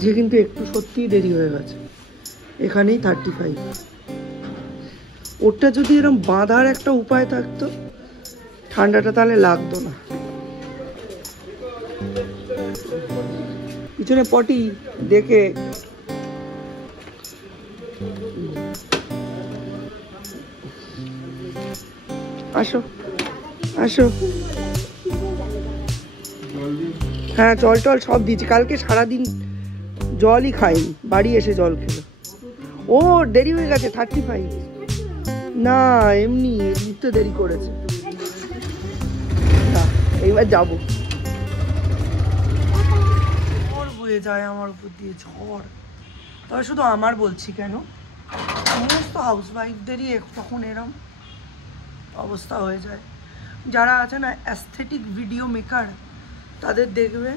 যে কিন্তু একটু সত্যিই দেরি হয়ে গেছে, এখানেই 35। ওটা যদি এরকম বাঁধার একটা উপায় থাকতো ঠান্ডাটা তাহলে লাগতো না। পিছনে পটি দেখে আসো আসো। হ্যাঁ জল টল সব দিয়েছি, কালকে সারাদিন জলই খাইনি, বাড়ি এসে জল খেলো। ও দেরি হয়ে গেছে 35। না এমনি তো দেরি করেছে। এইবার যাবো। ঝড় বয়ে যায় আমার উপর দিয়ে, ঝড়। তবে শুধু আমার বলছি কেন, সমস্ত হাউস ওয়াইফদেরই তখন এরম অবস্থা হয়ে যায়। যারা আছে না অ্যাস্থেটিক ভিডিও মেকার, তাদের দেখবে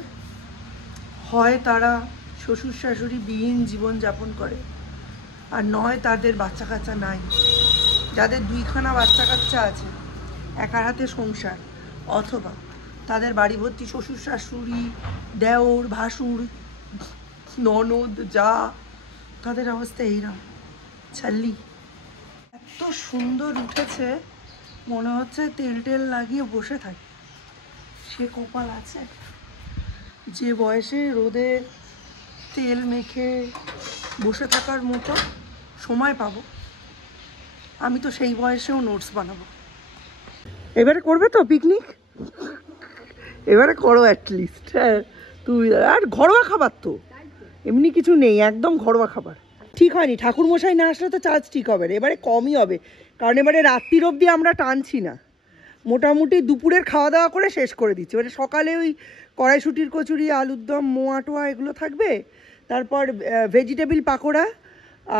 হয় তারা শ্বশুর শাশুড়ি বিহীন জীবনযাপন করে, আর নয় তাদের বাচ্চা কাচ্চা নাই। যাদের 2খানা বাচ্চা কাচ্চা আছে, একার হাতে সংসার, অথবা তাদের বাড়ি ভর্তি শ্বশুর শাশুড়ি, দেওর ভাসুর, ননদ, যা, তাদের অবস্থা এইরকম ছাল্লি। এত সুন্দর উঠেছে, মনে হচ্ছে তেল টেল লাগিয়ে বসে থাকে। সে কপাল আছে যে বয়সে রোদে তেল মেখে বসে থাকার মতো সময় পাবো। আমি তো সেই বয়সেও নোটস বানাবো। এবারে করবে তো পিকনিক? এবারে করো অ্যাটলিস্ট। হ্যাঁ তুই আর ঘরোয়া খাবার তো, এমনি কিছু নেই, একদম ঘরোয়া খাবার। ঠিক হয়নি, ঠাকুরমশাই না আসলে তো চার্জ ঠিক হবে না, এবারে কমই হবে। কারণ এবারে রাত্রির অবধি আমরা টানছি না, মোটামুটি দুপুরের খাওয়া দাওয়া করে শেষ করে দিচ্ছি। এবারে সকালে ওই কড়াইশুটির কচুরি, আলুর দম, মোয়া টোয়া এগুলো থাকবে, তারপর ভেজিটেবিল পাকোড়া,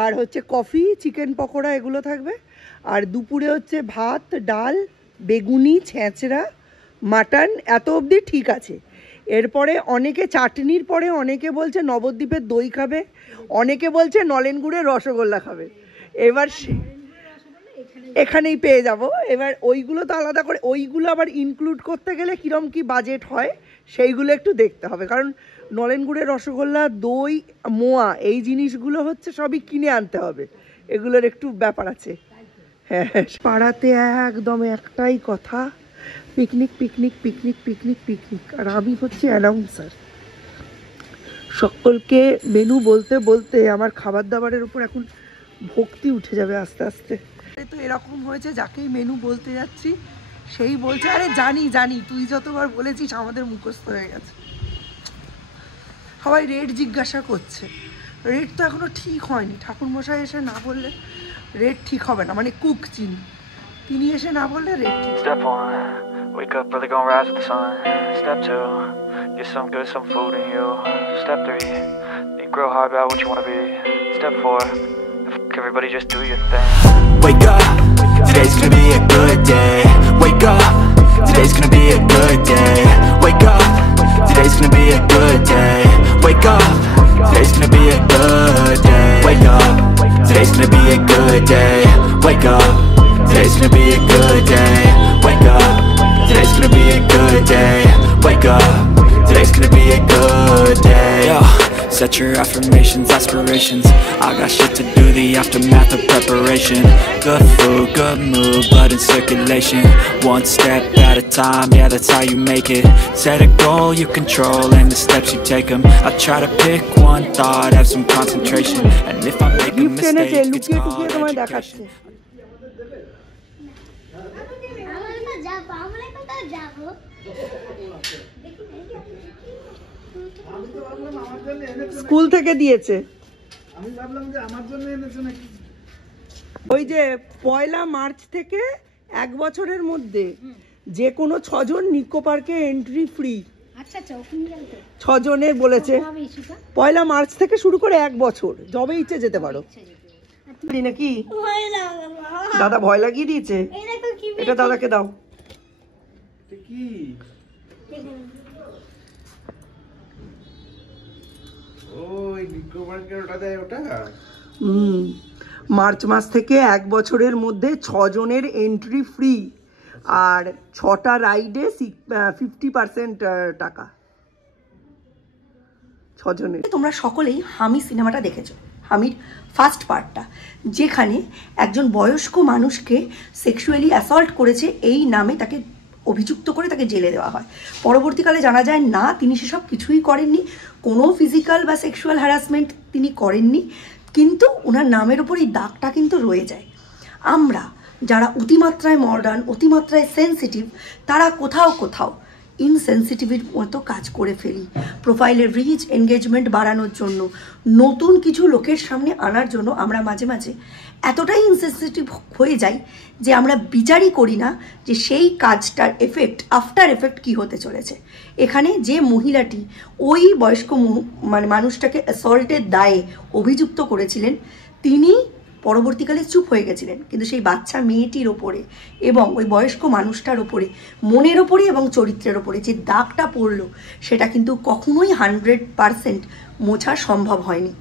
আর হচ্ছে কফি, চিকেন পকোড়া এগুলো থাকবে। আর দুপুরে হচ্ছে ভাত, ডাল, বেগুনি, ছেঁচড়া, মাটন, এত অবধি ঠিক আছে। এরপরে অনেকে চাটনির পরে অনেকে বলছে নবদ্বীপের দই খাবে, অনেকে বলছে নলেন গুড়ের রসগোল্লা খাবে। এবার এখানেই পেয়ে যাব। এবার ওইগুলো তো আলাদা করে, ওইগুলো আবার ইনক্লুড করতে গেলে কীরকম কী বাজেট হয় সেইগুলো একটু দেখতে হবে। কারণ নলেন গুড়ের রসগোল্লা, দই, মোয়া এই জিনিসগুলো হচ্ছে সবই কিনে আনতে হবে, এগুলোর একটু ব্যাপার আছে। হ্যাঁ পাড়াতে একদম একটাই কথা, picnic picnic picnic picnic picnic. আর আমি হচ্ছে অ্যানাউন্সার, সকলকে মেনু বলতে বলতে আমার খাবার দাবারের উপর এখন ভক্তি উঠে যাবে আস্তে আস্তে। তো এরকম হয়েছে, যাকেই মেনু বলতে যাচ্ছি সেই বলছে আরে জানি জানি, তুই যতবার বলেছিস আমাদের মুখস্থ হয়ে গেছে। সবাই রেট জিজ্ঞাসা করছে, রেট তো এখনো ঠিক হয়নি। ঠাকুরমশাই এসে না বললে রেট ঠিক হবে না, মানে কুক তিনি এসে না বললে রেট ঠিক। Step 1, wake up early, gonna rise with the sun. Step 2, get some good, some food in you. Step 3, think real hard about what you wanna be. Step 4, everybody just do your thing. Wake up, today's gonna be a good day. Wake up, today's gonna be a good day. Wake up, today's gonna be a good day. Wake up, today's gonna be a good day. Wake up, today's gonna be a good day. Wake up, today's gonna be a good day. Wake up, today's gonna be a good day. Wake up, today's gonna be a good day. Yo, set your affirmations, aspirations. I got shit to do, the aftermath of preparation. Good food, good mood, blood in circulation. One step at a time, yeah, that's how you make it. Set a goal you control and the steps you take them. I try to pick one thought, have some concentration. And if I make a mistake, it's called education. School থেকে দিয়েছে, আমি ভাবলাম যে আমার জন্য এনেছে নাকি। ওই যে 1 মার্চ থেকে 1 বছরের মধ্যে যে কোনো 6 জন নিকো পার্কে এন্ট্রি ফ্রি। আচ্ছা আচ্ছা 6 জনের বলেছে। 1 মার্চ থেকে শুরু করে 1 বছর, যবে ইচ্ছে যেতে পারো নাকি। দাদা ভয় লাগিয়ে দিয়েছে, এটা দাদাকে দাও। কি মার্চ মাস থেকে 1 বছরের মধ্যে 6 জনের এন্ট্রি ফ্রি, আর 6টা রাইডে 50% টাকা। 6জনের। তোমরা সকলেই হামি সিনেমাটা দেখেছো, হামির ফার্স্ট পার্টটা, যেখানে একজন বয়স্ক মানুষকে সেক্সুয়ালি অ্যাসল্ট করেছে এই নামে তাকে অভিযুক্ত করে তাকে জেলে দেওয়া হয়। পরবর্তীকালে জানা যায় না, তিনি সেসব কিছুই করেননি, কোনো ফিজিক্যাল বা সেক্সুয়াল হ্যারাসমেন্ট তিনি করেননি, কিন্তু ওনার নামের ওপর এই দাগটা কিন্তু রয়ে যায়। আমরা যারা অতিমাত্রায় মডার্ন, অতিমাত্রায় সেন্সিটিভ, তারা কোথাও কোথাও ইনসেন্সিটিভির মতো কাজ করে ফেলি প্রোফাইলের রিচ এনগেজমেন্ট বাড়ানোর জন্য, নতুন কিছু লোকের সামনে আনার জন্য আমরা মাঝে মাঝে এতটাই ইনসেন্সিটিভ হয়ে যাই যে আমরা বিচারই করি না যে সেই কাজটার এফেক্ট, আফটার এফেক্ট কী হতে চলেছে। এখানে যে মহিলাটি ওই বয়স্ক মানুষটাকে অ্যাসল্টের দায়ে অভিযুক্ত করেছিলেন, তিনি পরবর্তীকালে চুপ হয়ে গেছিলেন, কিন্তু সেই বাচ্চা মেয়েটির ওপরে এবং ওই বয়স্ক মানুষটার ওপরে, মনের ওপরে এবং চরিত্রের ওপরে যে দাগটা পড়লো, সেটা কিন্তু কখনোই 100% মোছা সম্ভব হয়নি।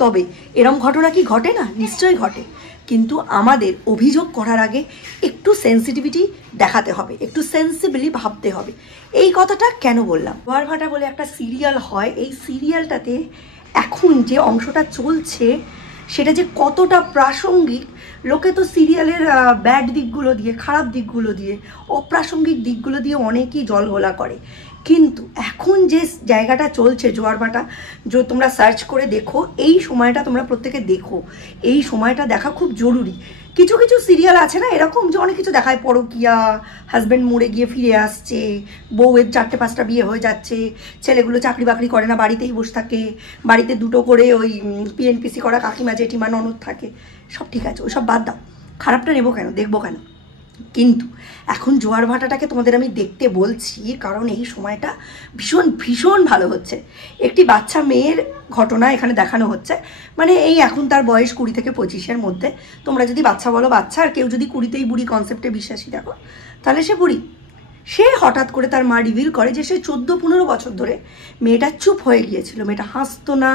তবে এরম ঘটনা কি ঘটে না? নিশ্চয়ই ঘটে, কিন্তু আমাদের অভিযোগ করার আগে একটু সেন্সিটিভিটি দেখাতে হবে, একটু সেন্সিবলি ভাবতে হবে। এই কথাটা কেন বললাম? জোয়ার ভাটা বলে একটা সিরিয়াল হয়, এই সিরিয়ালটাতে এখন যে অংশটা চলছে সেটা যে কতটা প্রাসঙ্গিক, লোকে তো সিরিয়ালের ব্যাড দিকগুলো দিয়ে, খারাপ দিকগুলো দিয়ে, অপ্রাসঙ্গিক দিকগুলো দিয়ে অনেকেই জলঘোলা করে, কিন্তু এখন যে জায়গাটা চলছে জোয়ার ভাটা, যে তোমরা সার্চ করে দেখো, এই সময়টা তোমরা প্রত্যেকে দেখো, এই সময়টা দেখা খুব জরুরি। কিছু কিছু সিরিয়াল আছে না এরকম, যে অনেক কিছু দেখায়, পরকিয়া, হাজব্যান্ড মরে গিয়ে ফিরে আসছে, বউয়ের 4টে-5টা বিয়ে হয়ে যাচ্ছে, ছেলেগুলো চাকরি বাকরি করে না, বাড়িতেই বসে থাকে, বাড়িতে 2টো করে ওই পিএনপিসি করা কাকিমা জেঠিমা ননদ থাকে, সব ঠিক আছে, ওইসব বাদ দাও, খারাপটা নেবো কেন, দেখবো কেন? কিন্তু এখন জোয়ার ভাটাটাকে তোমাদের আমি দেখতে বলছি কারণ এই সময়টা ভীষণ ভীষণ ভালো হচ্ছে। একটি বাচ্চা মেয়ের ঘটনা এখানে দেখানো হচ্ছে, মানে এই এখন তার বয়স 20 থেকে 25-এর মধ্যে। তোমরা যদি বাচ্চা বলো বাচ্চা, আর কেউ যদি 20তেই বুড়ি কনসেপ্টে বিশ্বাসী দেখো, তাহলে সে বুড়ি। সে হঠাৎ করে তার মা রিভিল করে যে সে 14-15 বছর ধরে মেয়েটা চুপ হয়ে গিয়েছিল, মেয়েটা হাসতো না,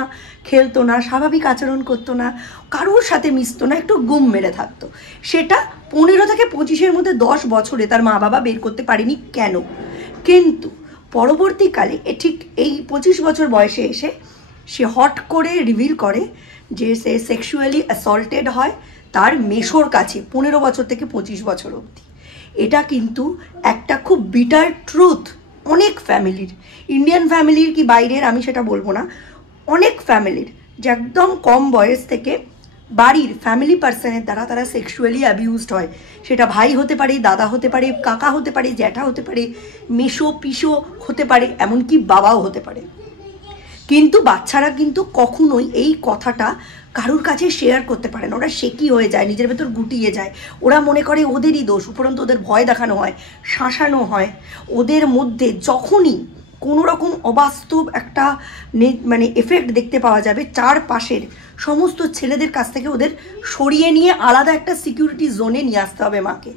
খেলতো না, স্বাভাবিক আচরণ করতো না, কারোর সাথে মিশতো না, একটু গুম মেরে থাকতো। সেটা 15 থেকে 25-এর মধ্যে 10 বছরে তার মা বাবা বের করতে পারেনি কেন? কিন্তু পরবর্তীকালে ঠিক এই 25 বছর বয়সে এসে সে হট করে রিভিল করে যে সে সেক্সুয়ালি অ্যাসল্টেড হয় তার মেশোর কাছে 15 বছর থেকে 25 বছর অবধি। এটা কিন্তু একটা খুব বিটার ট্রুথ অনেক ফ্যামিলির, ইন্ডিয়ান ফ্যামিলির কি বাইরের আমি সেটা বলবো না, অনেক ফ্যামিলির যে একদম কম বয়স থেকে বাড়ির ফ্যামিলি পার্সনের দ্বারা তারা সেক্সুয়ালি অ্যাবিউজড হয়। সেটা ভাই হতে পারে, দাদা হতে পারে, কাকা হতে পারে, জ্যাঠা হতে পারে, মেশো পিসো হতে পারে, এমনকি বাবাও হতে পারে। কিন্তু বাচ্চারা কিন্তু কখনোই এই কথাটা কারোর কাছে শেয়ার করতে পারে না, ওরা শেকি হয়ে যায়, নিজের ভেতর গুটিয়ে যায়, ওরা মনে করে ওদেরই দোষ, উপরন্তু ওদের ভয় দেখানো হয়, শাসানো হয়। ওদের মধ্যে যখনই কোনো রকম অবাস্তব একটা মানে এফেক্ট দেখতে পাওয়া যাবে, চারপাশের সমস্ত ছেলেদের কাছ থেকে ওদের সরিয়ে নিয়ে আলাদা একটা সিকিউরিটি জোনে নিয়ে আসতে হবে মাকে।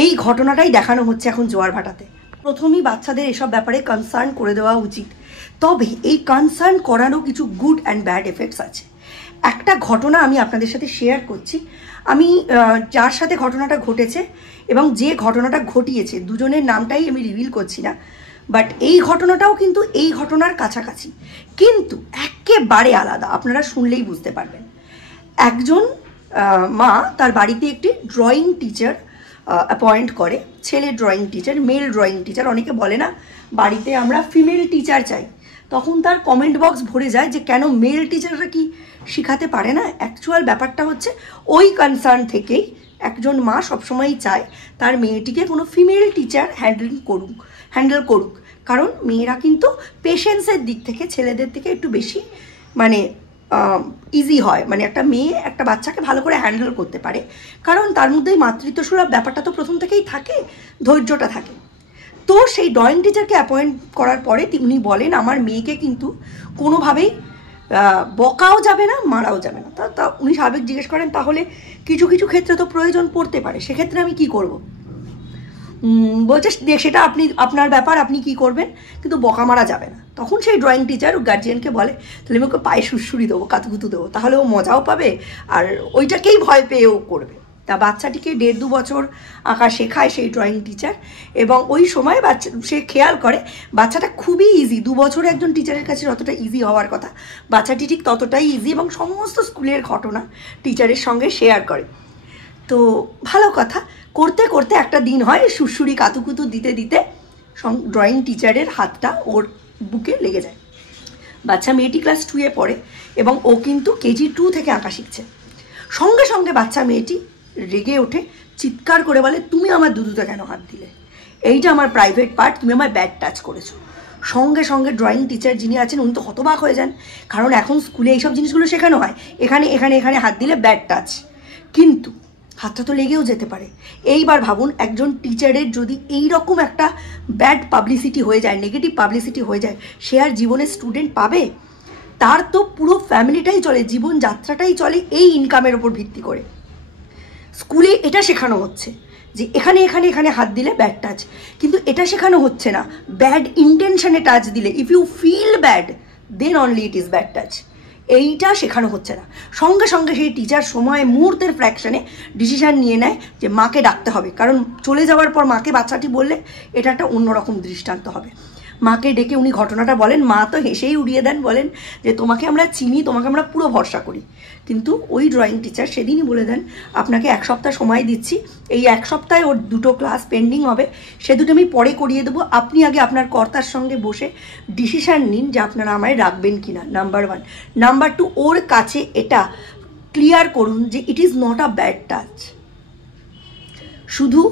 এই ঘটনাটাই দেখানো হচ্ছে এখন জোয়ার ভাটাতে। প্রথমেই বাচ্চাদের এসব ব্যাপারে কনসার্ন করে দেওয়া উচিত, তবে এই কনসার্ন করারও কিছু গুড অ্যান্ড ব্যাড এফেক্টস আছে। একটা ঘটনা আমি আপনাদের সাথে শেয়ার করছি। আমি যার সাথে ঘটনাটা ঘটেছে এবং যে ঘটনাটা ঘটিয়েছে, দুজনের নামটাই আমি রিভিল করছি না, বাট এই ঘটনাটাও কিন্তু এই ঘটনার কাছাকাছি, কিন্তু একেবারে আলাদা, আপনারা শুনলেই বুঝতে পারবেন। একজন মা তার বাড়িতে একটি ড্রয়িং টিচার অ্যাপয়েন্ট করে, ছেলে drawing teacher, male drawing teacher. অনেকে বলে না বাড়িতে আমরা ফিমেল টিচার চাই, তখন তার কমেন্ট বক্স ভরে যায় যে কেন মেল টিচাররা কি শেখাতে পারে না। অ্যাকচুয়াল ব্যাপারটা হচ্ছে ওই কনসার্ন থেকেই একজন মা সবসময়ই চায় তার মেয়েটিকে কোনো ফিমেল টিচার হ্যান্ডেল করুক, কারণ মেয়েরা কিন্তু পেশেন্সের দিক থেকে ছেলেদের থেকে একটু বেশি মানে ইজি হয়, মানে একটা মেয়ে একটা বাচ্চাকে ভালো করে হ্যান্ডেল করতে পারে, কারণ তার মধ্যে মাতৃত্বসুলভ ব্যাপারটা তো প্রথম থেকেই থাকে, ধৈর্যটা থাকে। তো সেই ড্রয়িং টিচারকে অ্যাপয়েন্ট করার পরে উনি বলেন আমার মেয়েকে কিন্তু কোনোভাবেই বকাও যাবে না, মারাও যাবে না। তা উনি স্বাভাবিক জিজ্ঞেস করেন তাহলে কিছু কিছু ক্ষেত্রে তো প্রয়োজন পড়তে পারে, সেক্ষেত্রে আমি কি করব? বলছে সেটা আপনার ব্যাপার, আপনি কি করবেন, কিন্তু বকা মারা যাবে না। তখন সেই ড্রয়িং টিচার গার্জিয়ানকে বলে তাহলে আমি ওকে পায়ে সুরসুরি দেবো, কাতুকুতু দেবো, তাহলে ও মজাও পাবে আর ওইটাকেই ভয় পেয়ে ও করবে। তা বাচ্চাটিকে 1.5-2 বছর আঁকা শেখায় সেই ড্রয়িং টিচার, এবং ওই সময় সে খেয়াল করে বাচ্চাটা খুবই ইজি। 2 বছরে একজন টিচারের কাছে যতটা ইজি হওয়ার কথা বাচ্চাটি ঠিক ততটাই ইজি, এবং সমস্ত স্কুলের ঘটনা টিচারের সঙ্গে শেয়ার করে। তো ভালো কথা, করতে করতে একটা দিন হয় সুরসুরি কাতুকুতু দিতে দিতে ড্রয়িং টিচারের হাতটা ওর বুকে লেগে যায়। বাচ্চা মেয়েটি ক্লাস 2-এ পড়ে এবং ও কিন্তু কেজি 2 থেকে আঁকা শিখছে। সঙ্গে সঙ্গে বাচ্চা মেয়েটি রেগে ওঠে, চিৎকার করে বলে, তুমি আমার দুধুতে কেন হাত দিলে? এইটা আমার প্রাইভেট পার্ট, তুমি আমার ব্যাড টাচ করেছো। সঙ্গে সঙ্গে ড্রয়িং টিচার যিনি আছেন উনি তো হতবাক হয়ে যান, কারণ এখন স্কুলে এইসব জিনিসগুলো শেখানো হয়, এখানে এখানে এখানে হাত দিলে ব্যাড টাচ, কিন্তু হাতটা তো লেগেও যেতে পারে। এইবার ভাবুন, একজন টিচারের যদি এই রকম একটা ব্যাড পাবলিসিটি হয়ে যায়, নেগেটিভ পাবলিসিটি হয়ে যায়, সে আর জীবনে স্টুডেন্ট পাবে? তার তো পুরো ফ্যামিলিটাই চলে, জীবনযাত্রাটাই চলে এই ইনকামের ওপর ভিত্তি করে। স্কুলে এটা শেখানো হচ্ছে যে এখানে এখানে এখানে হাত দিলে ব্যাড টাচ, কিন্তু এটা শেখানো হচ্ছে না ব্যাড ইন্টেনশনে টাচ দিলে, if you feel bad then only it is bad touch. এইটা শেখানো হচ্ছে না। সঙ্গে সঙ্গে সেই টিচার মুহূর্তের ফ্র্যাকশনে ডিসিশান নিয়ে নেয় যে মাকে ডাকতে হবে, কারণ চলে যাওয়ার পর মাকে বাচ্চাটি বললে এটা একটা অন্যরকম দৃষ্টান্ত হবে। মাকে ডেকে উনি ঘটনাটা বলেন, মা তো হেসেই উড়িয়ে দেন, বলেন যে তোমাকে আমরা চিনি, তোমাকে আমরা পুরো ভরসা করি। কিন্তু ওই ড্রয়িং টিচার সেদিনই বলে দেন, আপনাকে 1 সপ্তাহ সময় দিচ্ছি, এই 1 সপ্তাহে ওর 2টো ক্লাস পেন্ডিং হবে, সে 2টো আমি পরে করিয়ে দেবো, আপনি আগে আপনার কর্তার সঙ্গে বসে ডিসিশান নিন যে আপনারা আমায় রাখবেন কি না, নাম্বার 1। নাম্বার 2, ওর কাছে এটা ক্লিয়ার করুন যে it is not a bad touch. শুধু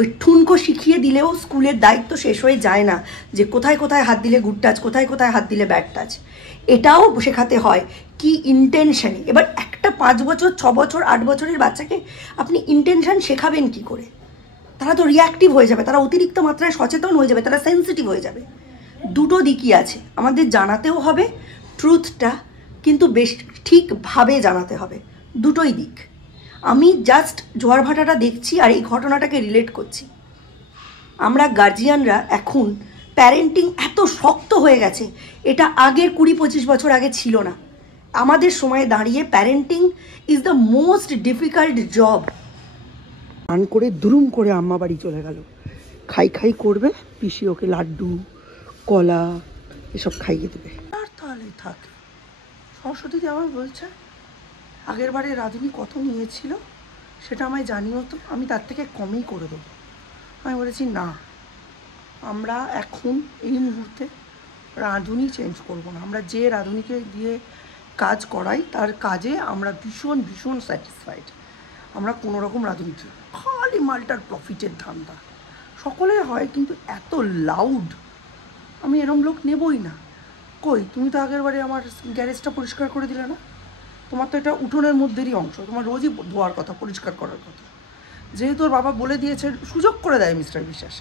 ওই ঠুনকো শিখিয়ে দিলেও স্কুলের দায়িত্ব শেষ হয়ে যায় না যে কোথায় কোথায় হাত দিলে গুড টাচ, কোথায় কোথায় হাত দিলে ব্যাড টাচ। এটাও শেখাতে হয় কি ইন্টেনশনে। এবার একটা 5 বছর 6 বছর 8 বছরের বাচ্চাকে আপনি ইন্টেনশন শেখাবেন কি করে? তারা তো রিঅ্যাক্টিভ হয়ে যাবে, তারা অতিরিক্ত মাত্রায় সচেতন হয়ে যাবে, তারা সেন্সিটিভ হয়ে যাবে। দুটো দিকই আছে, আমাদের জানাতেও হবে ট্রুথটা, কিন্তু বেশ ঠিকভাবে জানাতে হবে, দুটোই দিক। আমি জাস্ট জোয়ার ভাটাটা দেখছি আর এই ঘটনাটাকে রিলেট করছি। আমরা গার্জিয়ানরা এখন প্যারেন্টিং এত শক্ত হয়ে গেছে, এটা আগের 20-25 বছর আগে ছিল না। আমাদের সময়ে দাঁড়িয়ে parenting is the most difficult job. আন করে দুরুম করে আম্মা বাড়ি চলে গেল, খাই খাই করবে, পিসি ওকে লাড্ডু কলা এসব খাইয়ে দেবে, আর তাহলে থাকে। সরস্বতী আবার বলছে আগের বারে রাধুনি কত নিয়েছিল সেটা আমায় জানিও তো, আমি তার থেকে কমই করে দেবো। আমি বলেছি না, আমরা এখন এই মুহূর্তে রাঁধুনি চেঞ্জ করব না, আমরা যে রাঁধুনিকে দিয়ে কাজ করাই তার কাজে আমরা ভীষণ ভীষণ স্যাটিসফাইড। আমরা কোনো রকম রাঁধুনি, খালি মালটার প্রফিটের ধান্দা সকলের হয়, কিন্তু এত লাউড আমি এরম লোক নেবই না। কই, তুমি তো আগের বারে আমার গ্যারেজটা পরিষ্কার করে দিলে না, তোমার তো এটা উঠোনের মধ্যেরই অংশ, তোমার রোজই ধোয়ার কথা, পরিষ্কার করার কথা। যেহেতু ওর বাবা বলে দিয়েছে, সুযোগ করে দেয় মিস্টার বিশ্বাস,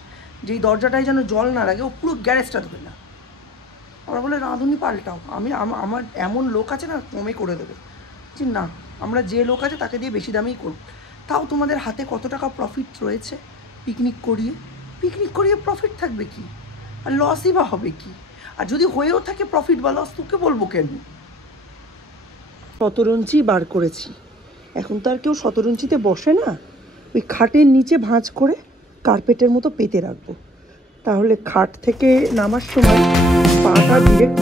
যেই দরজাটায় যেন জল না লাগে ও পুরো গ্যারেজটা ধোয় না। ওরা বলে রাঁধুনি পাল্টাও, আমার এমন লোক আছে না কমে করে দেবে। যে না, আমরা যে লোক আছে তাকে দিয়ে বেশি দামেই করব। তাও তোমাদের হাতে কত টাকা প্রফিট রয়েছে পিকনিক করিয়ে প্রফিট থাকবে কি, আর লসই বা হবে কি? আর যদি হয়েও থাকে প্রফিট বা লস, তোকে বলবো কেন? শতরঞ্চি বার করেছি, এখন তো আর কেউ শতরঞ্চিতে বসে না, ওই খাটের নিচে ভাঁজ করে কার্পেটের মতো পেতে রাখবো, তাহলে খাট থেকে নামার সময় পাটা ডিরেক্ট